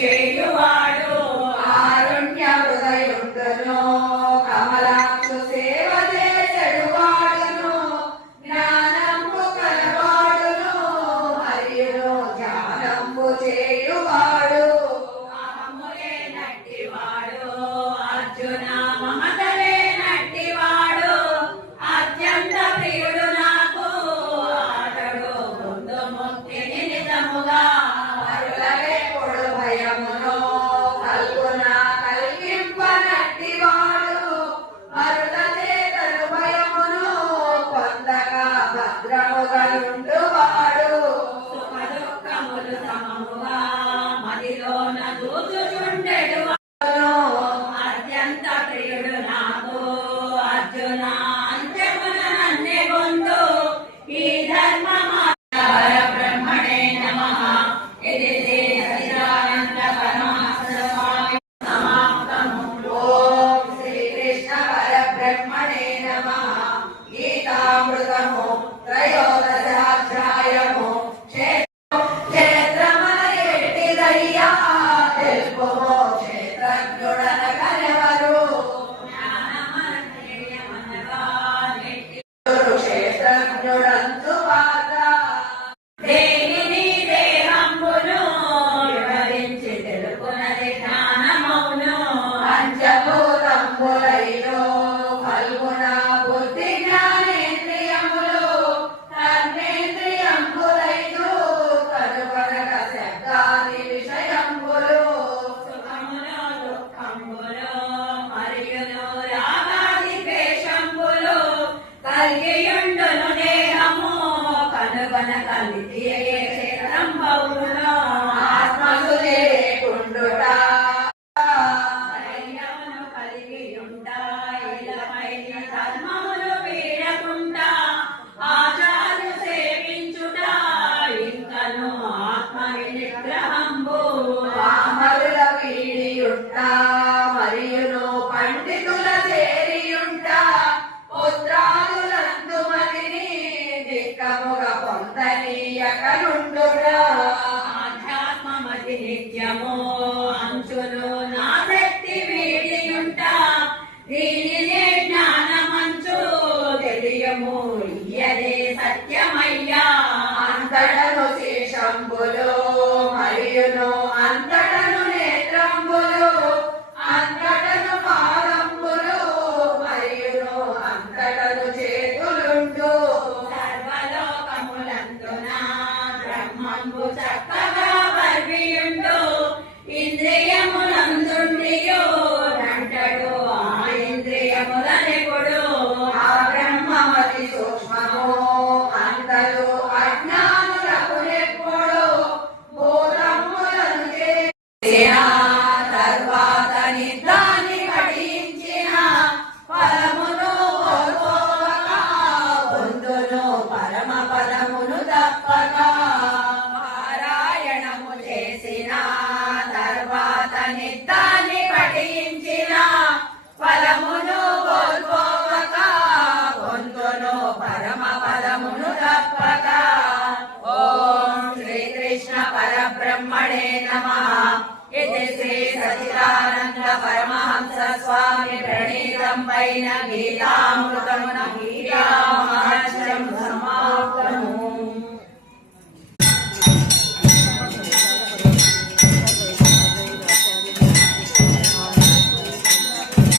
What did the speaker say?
தெரியுவா Babilonia, todo yo Oh. తన తల్లి తీయచేతంబౌలో ఆత్మలు లేకుండుట ధైర్యమును కలిగి ఉంటాయిలమైన ధర్మములు వీడకుండా ఆచారు సేవించుట ఇంకను ఆత్మ నిగ్రహంబు ఆమరుల వీడియుంట మరియు పండితుల చేరియుంట. పుత్రాదులందు మరిని దిక్కము అంతరీయకరుండురా ఆధ్యాత్మమతి నిత్యము అంచును నా శక్తి వీడియుంట. దీనినే జ్ఞానమంచు తెలియము. ఇయ్యదే సత్యమయ్యా. అంతడను శేషంబులు బ్రహ్మంబు చక్కగా వర్ణియుంటూ ఇంద్రియము ब्रह्मणे नमः इति श्री सचिदानन्द परमहंस स्वामि प्रणीतम् वै न गीतामृतम् न गीतामहर्षम् समा